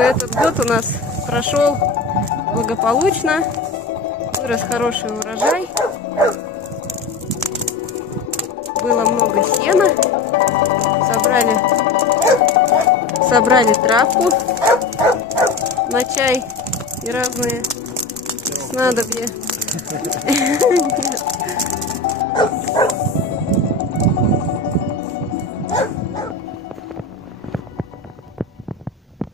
чтобы этот год у нас прошел благополучно, вырос хороший урожай, было много сена, собрали травку на чай и разные снадобья.